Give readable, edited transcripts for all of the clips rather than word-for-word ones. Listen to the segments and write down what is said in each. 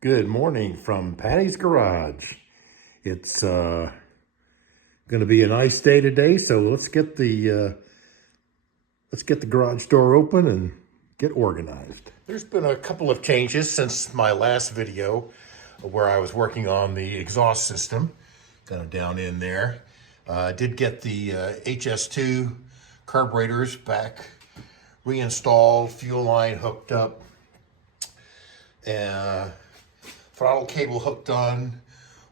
Good morning from Patty's Garage. It's going to be a nice day today, so let's get the garage door open and get organized. There's been a couple of changes since my last video where I was working on the exhaust system, kind of down in there. I did get the HS2 carburetors back reinstalled, fuel line hooked up, throttle cable hooked on,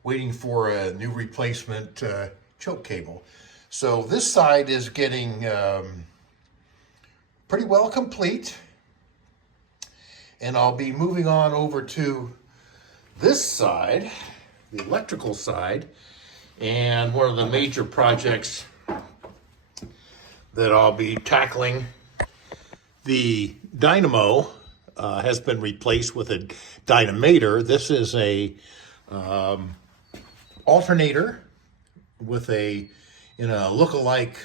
waiting for a new replacement choke cable. So this side is getting pretty well complete. And I'll be moving on over to this side, the electrical side. And one of the major projects that I'll be tackling, the dynamo has been replaced with a Dynamator. This is a alternator with a look-alike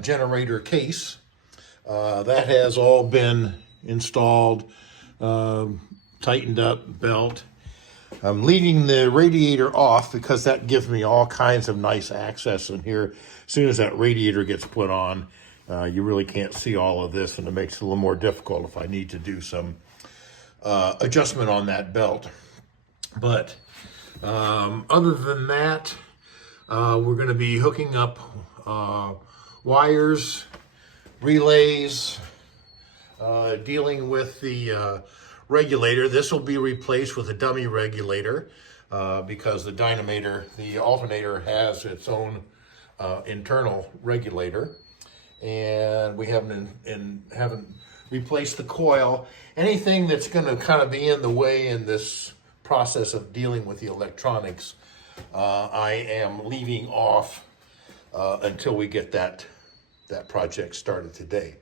generator case. That has all been installed, tightened up, belt. I'm leaving the radiator off because that gives me all kinds of nice access in here. As soon as that radiator gets put on, you really can't see all of this, and it makes it a little more difficult if I need to do some adjustment on that belt. But other than that, we're going to be hooking up wires, relays, dealing with the regulator. This will be replaced with a dummy regulator because the Dynamator, the alternator, has its own internal regulator. And we haven't replaced the coil. Anything that's going to kind of be in the way in this process of dealing with the electronics, I am leaving off until we get that project started today.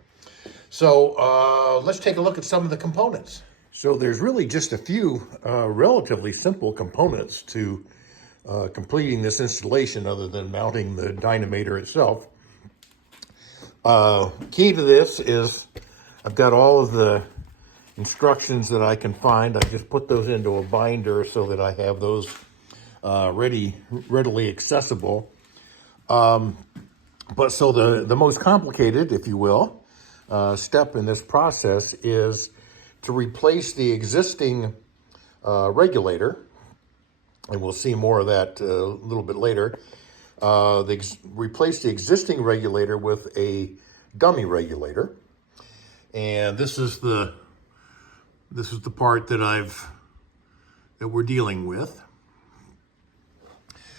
So let's take a look at some of the components. So there's really just a few relatively simple components to completing this installation other than mounting the Dynamator itself. Key to this is I've got all of the instructions that I can find. I just put those into a binder so that I have those readily accessible. But so the most complicated, if you will, step in this process is to replace the existing regulator, and we'll see more of that a little bit later. Replace the existing regulator with a dummy regulator, and this is the part that we're dealing with.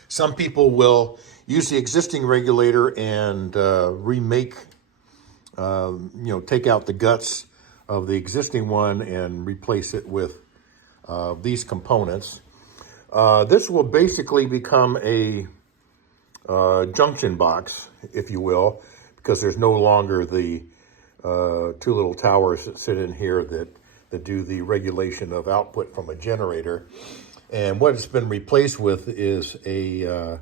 Some people will use the existing regulator and remake, take out the guts of the existing one and replace it with these components. This will basically become a junction box, if you will, because there's no longer the two little towers that sit in here that do the regulation of output from a generator. And what it's been replaced with is a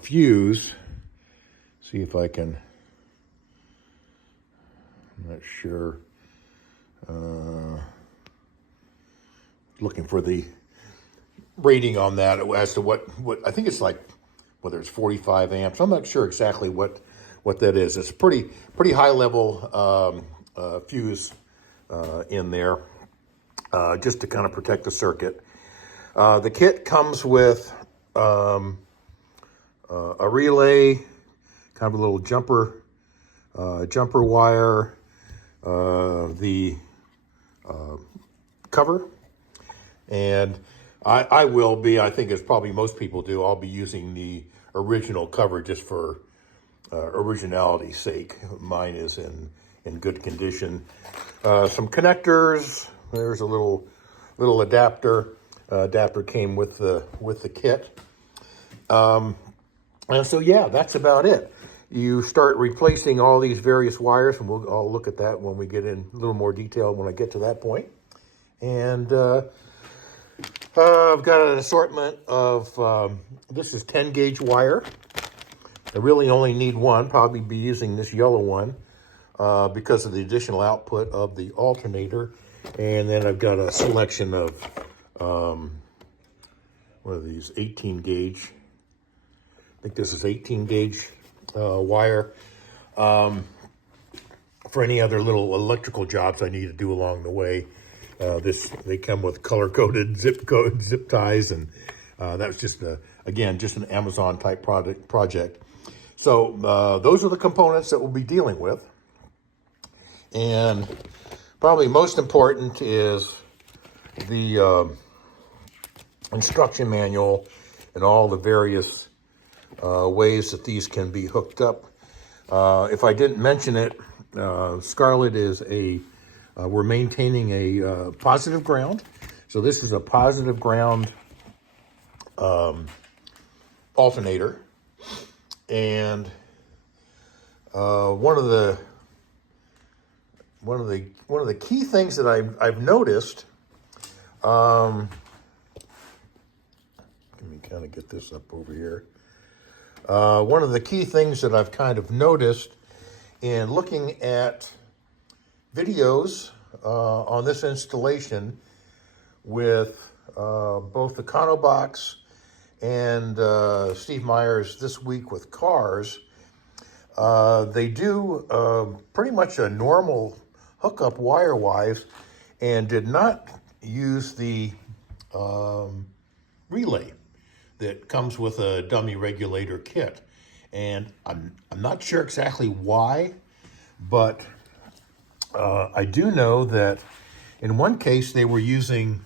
fuse. See if I can, I'm not sure. Looking for the rating on that as to what I think it's like, whether it's 45 amps. I'm not sure exactly what that is. It's a pretty high level fuse in there, just to kind of protect the circuit. The kit comes with a relay, kind of a little jumper wire, the cover, and I think as probably most people do, I'll be using the original cover just for originality's sake. Mine is in good condition. Some connectors. There's a little adapter. Adapter came with the kit. And so yeah, that's about it. You start replacing all these various wires, and I'll look at that when we get in a little more detail when I get to that point. And I've got an assortment of, this is 10 gauge wire. I really only need one, probably be using this yellow one because of the additional output of the alternator. And then I've got a selection of what are these, 18 gauge. I think this is 18 gauge wire. For any other little electrical jobs I need to do along the way. They come with color-coded zip ties, and that was just again just an Amazon type project. So those are the components that we'll be dealing with, and probably most important is the instruction manual and all the various ways that these can be hooked up. If I didn't mention it, Scarlett is we're maintaining a positive ground. So this is a positive ground alternator. And one of the key things that I've noticed, let me kind of get this up over here. One of the key things that I've kind of noticed in looking at videos on this installation with both the Econobox and Steve Meyer's This Week with Cars, they do pretty much a normal hookup wire-wise and did not use the relay that comes with a dummy regulator kit. And I'm not sure exactly why, but I do know that in one case they were using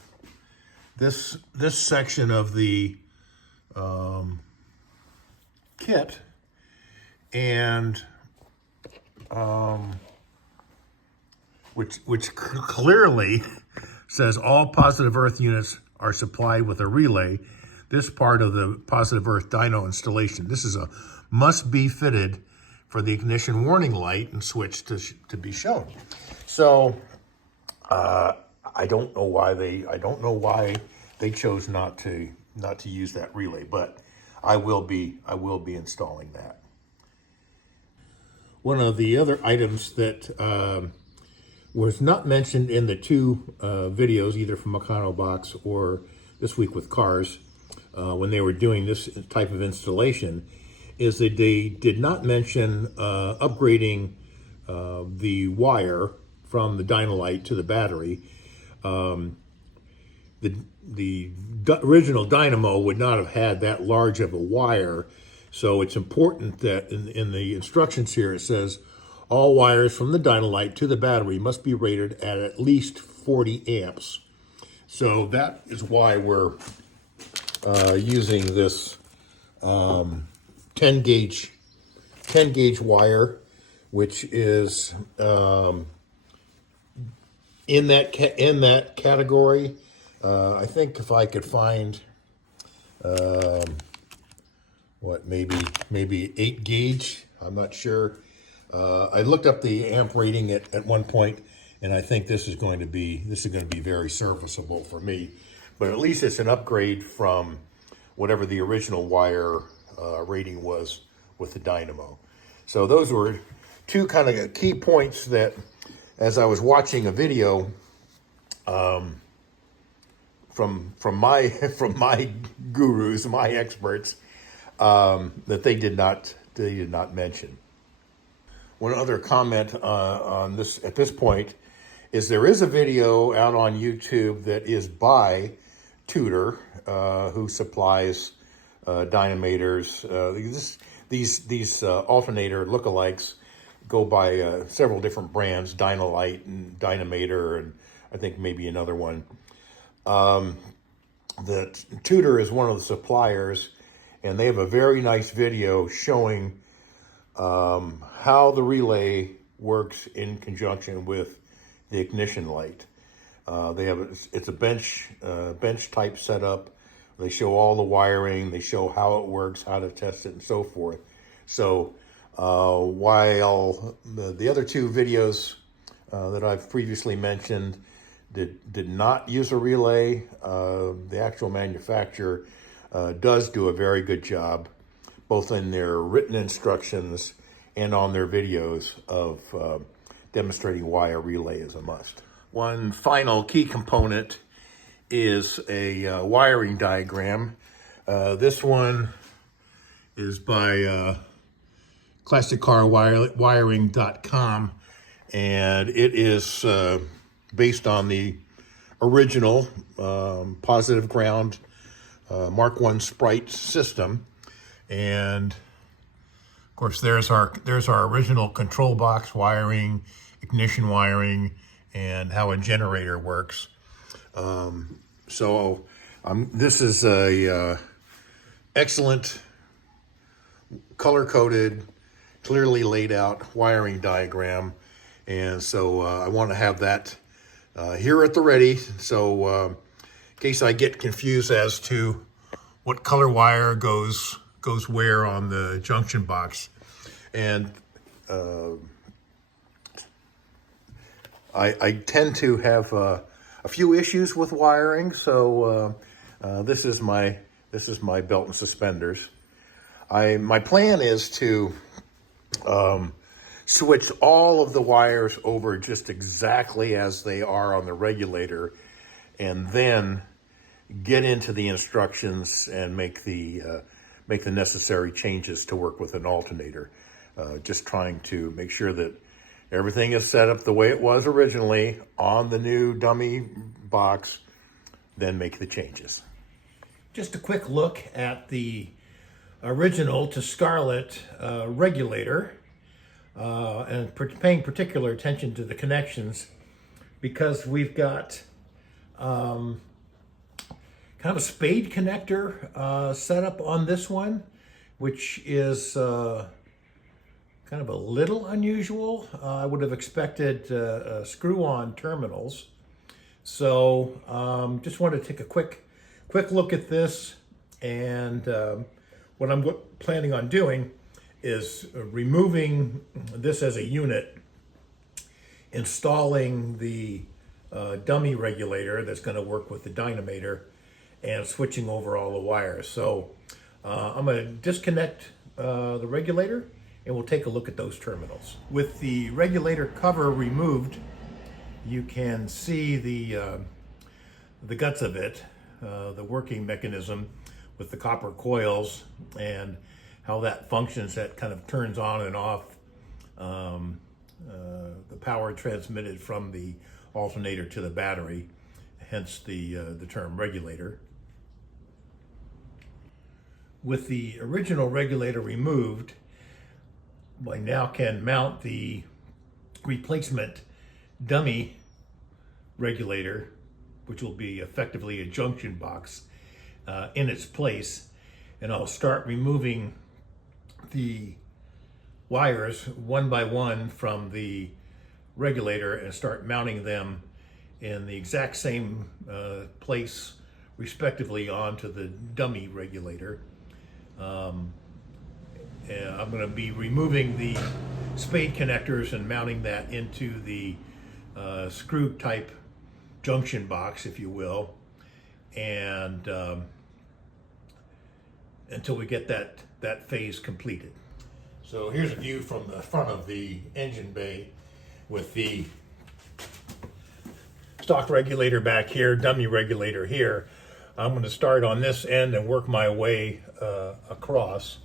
this section of the kit, and which clearly says all Positive Earth units are supplied with a relay. This part of the Positive Earth dyno installation, this is a must be fitted for the ignition warning light and switch to be shown. So I don't know why they chose not to use that relay, but I will be installing that. One of the other items that was not mentioned in the two videos, either from Econobox or This Week with Cars, when they were doing this type of installation, is that they did not mention upgrading the wire from the Dynalite to the battery. The original dynamo would not have had that large of a wire, so it's important that in the instructions here it says all wires from the Dynalite to the battery must be rated at least 40 amps. So that is why we're using this 10 gauge wire, which is in that category. I think if I could find maybe 8 gauge, I'm not sure. I looked up the amp rating at one point, and I think this is going to be very serviceable for me. But at least it's an upgrade from whatever the original wire rating was with the dynamo. So those were two kind of key points that, as I was watching a video from my gurus, my experts, that they did not mention. One other comment on this at this point is there is a video out on YouTube that is by Tudor, who supplies Dynamators. These alternator lookalikes go by several different brands, Dynalite and Dynamator, and I think maybe another one. That Tudor is one of the suppliers, and they have a very nice video showing how the relay works in conjunction with the ignition light. It's a bench type setup. They show all the wiring, they show how it works, how to test it, and so forth. So while the other two videos that I've previously mentioned did not use a relay, the actual manufacturer does do a very good job, both in their written instructions and on their videos of demonstrating why a relay is a must. One final key component is a wiring diagram. This one is by classiccarwiring.com, and it is based on the original positive ground Mark I Sprite system. And of course, there's our original control box wiring, ignition wiring, and how a generator works. This is a excellent color-coded, clearly laid out wiring diagram, and so I want to have that here at the ready, so in case I get confused as to what color wire goes where on the junction box. And I tend to have a few issues with wiring, so this is my belt and suspenders. My plan is to switch all of the wires over just exactly as they are on the regulator, and then get into the instructions and make the necessary changes to work with an alternator. Just trying to make sure that everything is set up the way it was originally on the new dummy box, then make the changes. Just a quick look at the original to Scarlet regulator, and paying particular attention to the connections, because we've got kind of a spade connector set up on this one, which is kind of a little unusual. I would have expected screw-on terminals. So just wanted to take a quick look at this, and what I'm planning on doing is removing this as a unit, installing the dummy regulator that's going to work with the Dynamator, and switching over all the wires. So I'm going to disconnect the regulator, and we'll take a look at those terminals. With the regulator cover removed, you can see the guts of it, the working mechanism with the copper coils, and how that functions. That kind of turns on and off the power transmitted from the alternator to the battery, hence the term regulator. With the original regulator removed, I now can mount the replacement dummy regulator, which will be effectively a junction box, in its place, and I'll start removing the wires one by one from the regulator and start mounting them in the exact same place, respectively, onto the dummy regulator. And I'm going to be removing the spade connectors and mounting that into the screw type junction box, if you will, and until we get that phase completed. So here's a view from the front of the engine bay with the stock regulator back here, dummy regulator here. I'm going to start on this end and work my way across,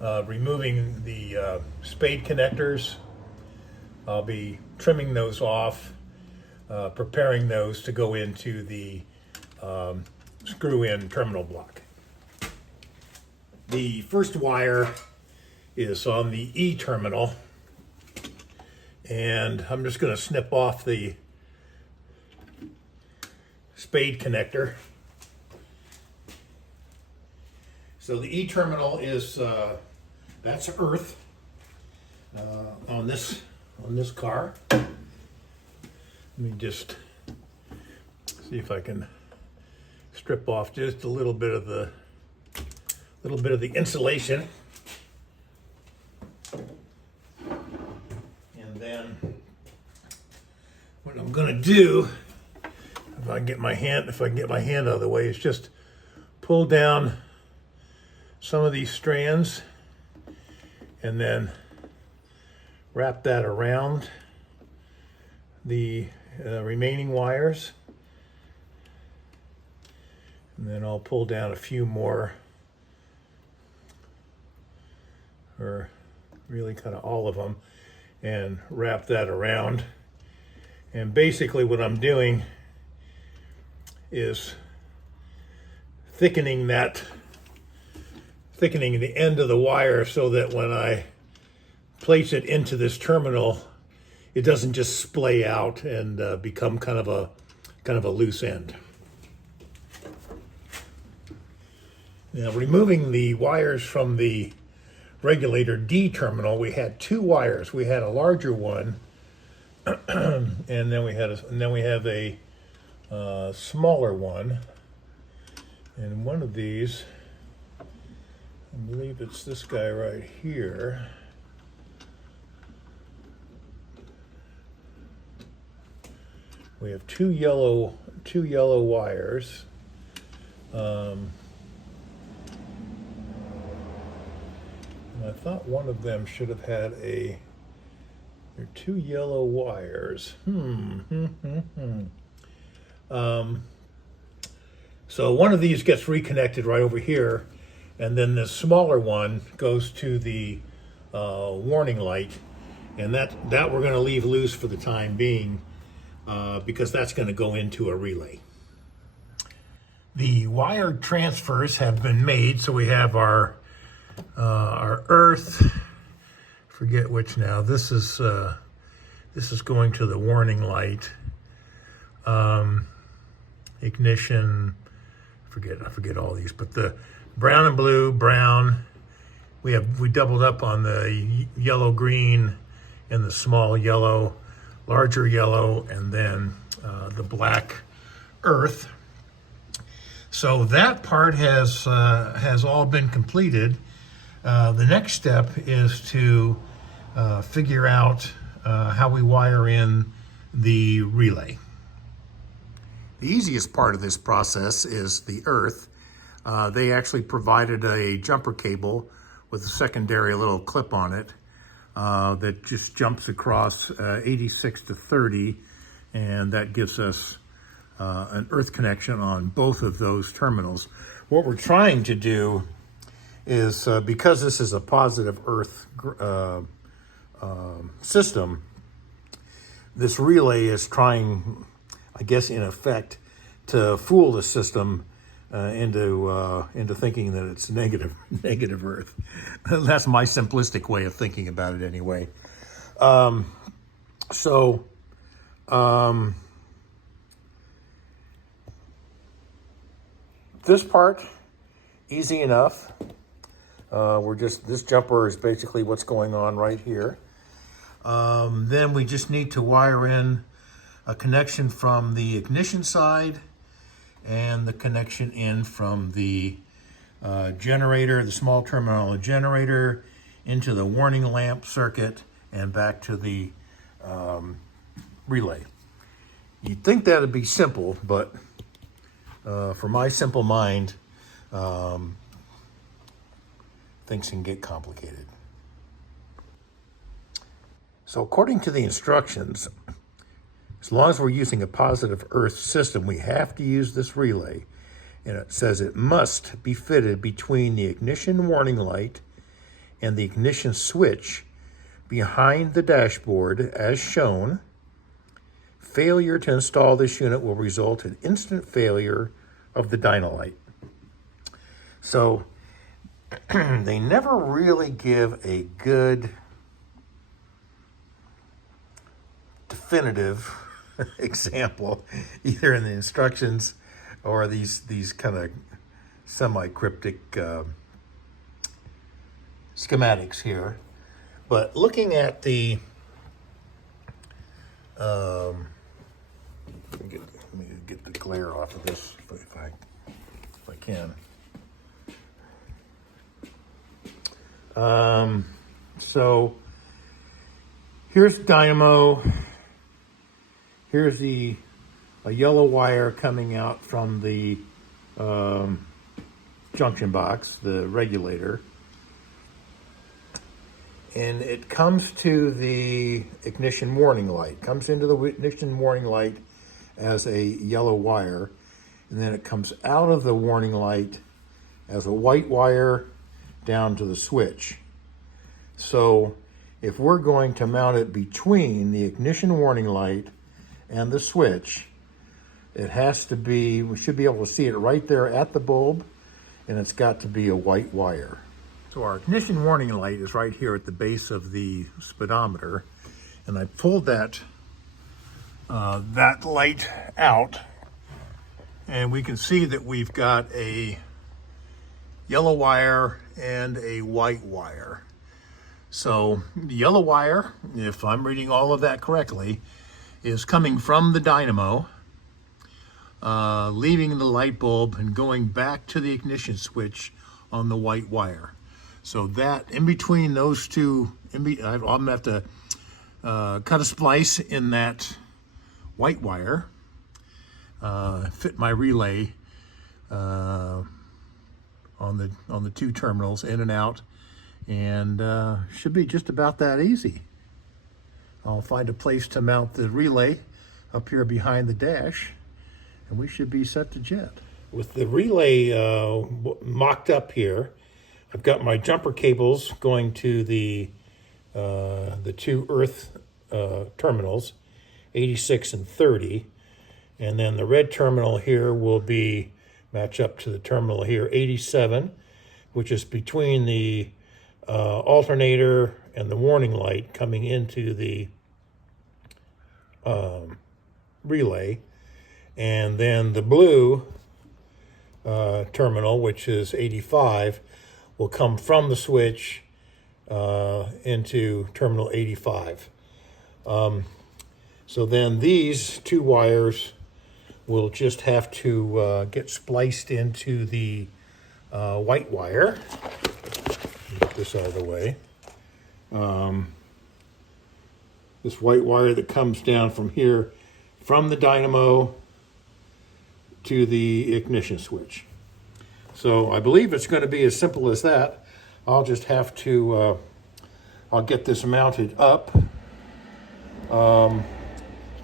removing the spade connectors. I'll be trimming those off, preparing those to go into the screw-in terminal block. The first wire is on the E terminal, and I'm just going to snip off the spade connector. So the E terminal is that's earth on this car. Let me just see if I can strip off just a little bit of the insulation, and then what I'm going to do, if I can get my hand out of the way, is just pull down some of these strands and then wrap that around the remaining wires. And then I'll pull down a few more, or really kind of all of them, and wrap that around. And basically what I'm doing is thickening the end of the wire so that when I place it into this terminal, it doesn't just splay out and become kind of a loose end. Now, removing the wires from the regulator D terminal, we had two wires. We had a larger one, and then we have a smaller one. And one of these, I believe it's this guy right here. We have two yellow wires. And I thought one of them should have had they're two yellow wires. So one of these gets reconnected right over here, and then the smaller one goes to the warning light, and that we're going to leave loose for the time being because that's going to go into a relay. The wire transfers have been made, so we have our earth. Forget which now. This is going to the warning light. Ignition. I forget all these, but the brown and blue, brown. We doubled up on the yellow, green, and the small yellow, larger yellow, and then the black earth. So that part has all been completed. The next step is to figure out how we wire in the relay. The easiest part of this process is the earth. They actually provided a jumper cable with a secondary little clip on it that just jumps across 86 to 30, and that gives us an earth connection on both of those terminals. What we're trying to do is, because this is a positive earth system, this relay is trying, I guess in effect, to fool the system into thinking that it's negative earth. That's my simplistic way of thinking about it anyway. This part, easy enough. This jumper is basically what's going on right here. Then we just need to wire in a connection from the ignition side and the connection in from the generator, the small terminal generator, into the warning lamp circuit and back to the relay. You'd think that'd be simple, but for my simple mind, things can get complicated. So according to the instructions, as long as we're using a positive earth system, we have to use this relay. And it says it must be fitted between the ignition warning light and the ignition switch behind the dashboard as shown. Failure to install this unit will result in instant failure of the Dynalight. So they never really give a good definitive example, either in the instructions or these kind of semi-cryptic schematics here. But looking at the let me get the glare off of this if I can. So here's dynamo. Here's a yellow wire coming out from the junction box, the regulator. And it comes to the ignition warning light. Comes into the ignition warning light as a yellow wire. and then it comes out of the warning light as a white wire down to the switch. So if we're going to mount it between the ignition warning light and the switch, it has to be, we should be able to see it right there at the bulb, and it's got to be a white wire. So our ignition warning light is right here at the base of the speedometer, and I pulled that light out, and we can see that we've got a yellow wire and a white wire. So the yellow wire, if I'm reading all of that correctly, is coming from the dynamo, leaving the light bulb and going back to the ignition switch on the white wire. So that in between those two, I'm gonna have to cut a splice in that white wire, fit my relay on the two terminals in and out, and should be just about that easy. I'll find a place to mount the relay up here behind the dash, and we should be set to jet. With the relay mocked up here, I've got my jumper cables going to the two earth terminals, 86 and 30, and then the red terminal here will match up to the terminal here, 87, which is between the alternator and the warning light coming into the relay, and then the blue terminal, which is 85, will come from the switch into terminal 85. So then these two wires will just have to get spliced into the white wire. Get this out of the way. This white wire that comes down from here, from the dynamo to the ignition switch. So I believe it's going to be as simple as that. I'll just have to, I'll get this mounted up. I'll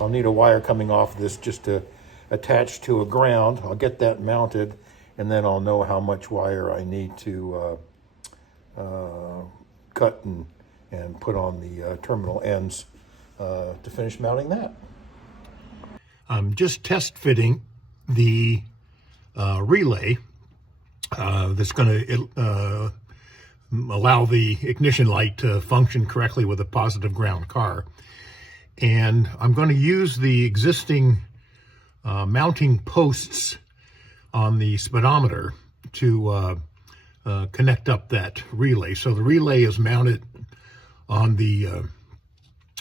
need a wire coming off this just to attach to a ground. I'll get that mounted, and then I'll know how much wire I need to cut and put on the terminal ends to finish mounting that. I'm just test fitting the relay that's going to allow the ignition light to function correctly with a positive ground car. And I'm going to use the existing mounting posts on the speedometer to connect up that relay. So the relay is mounted on the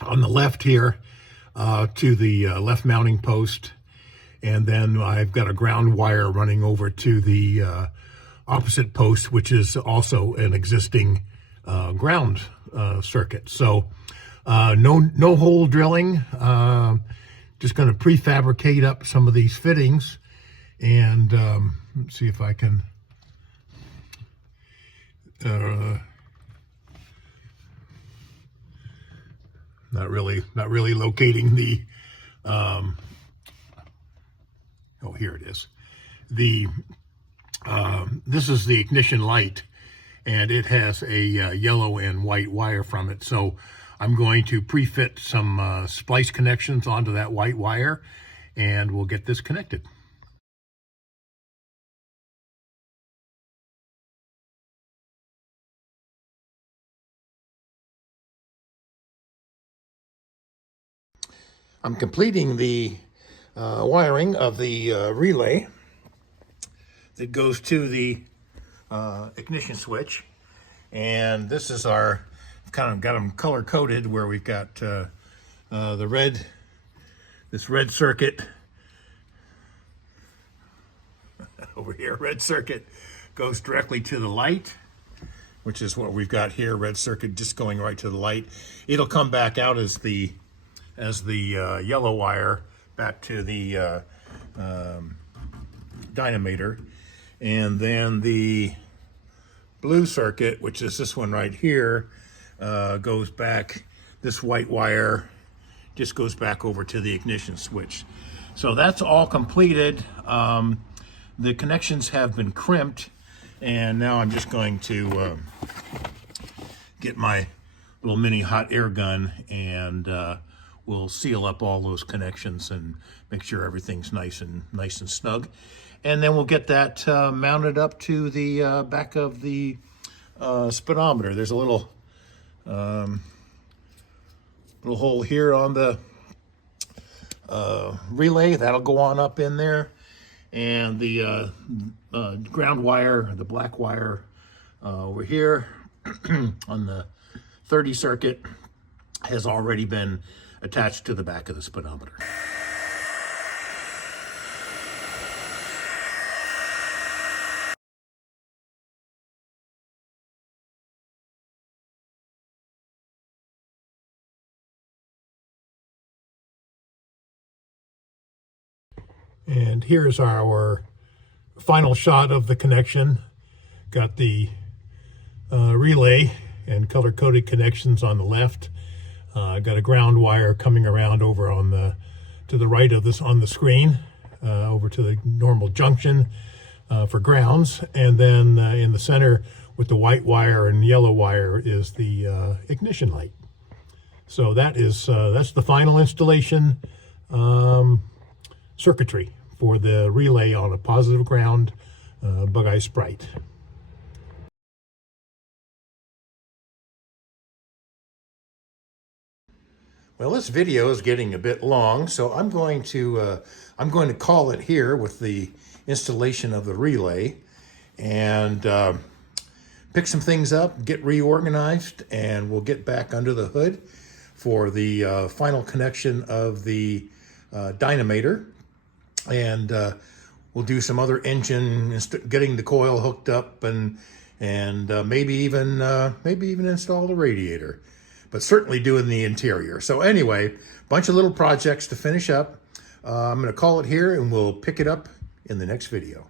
left here to the left mounting post, and then I've got a ground wire running over to the opposite post, which is also an existing ground circuit. So no hole drilling, just going to prefabricate up some of these fittings, and let's see if I can not really locating the oh, here it is. This is the ignition light, and it has a yellow and white wire from it. So I'm going to pre-fit some splice connections onto that white wire, and we'll get this connected. I'm completing the wiring of the relay that goes to the ignition switch, and this is our, kind of got them color coded, where we've got the this red circuit over here. Red circuit goes directly to the light, which is what we've got here. Red circuit just going right to the light. It'll come back out as the yellow wire back to the Dynamator, and then the blue circuit, which is this one right here, goes back. This white wire just goes back over to the ignition switch. So that's all completed. the connections have been crimped, and now I'm just going to get my little mini hot air gun, and we'll seal up all those connections and make sure everything's nice and snug. And then we'll get that mounted up to the back of the speedometer. There's a little hole here on the relay that'll go on up in there, and the ground wire, the black wire over here on the 30 circuit has already been attached to the back of the speedometer. And here's our final shot of the connection. Got the relay and color-coded connections on the left. Got a ground wire coming around over on to the right of this on the screen, over to the normal junction for grounds. And then in the center with the white wire and yellow wire is the ignition light. So that's the final installation circuitry for the relay on a positive ground Bugeye Sprite. Well, this video is getting a bit long, so I'm going to call it here with the installation of the relay, and pick some things up, get reorganized, and we'll get back under the hood for the final connection of the Dynamator. And we'll do some other engine, getting the coil hooked up, and maybe even install the radiator, but certainly doing the interior. So anyway, bunch of little projects to finish up. I'm going to call it here, and we'll pick it up in the next video.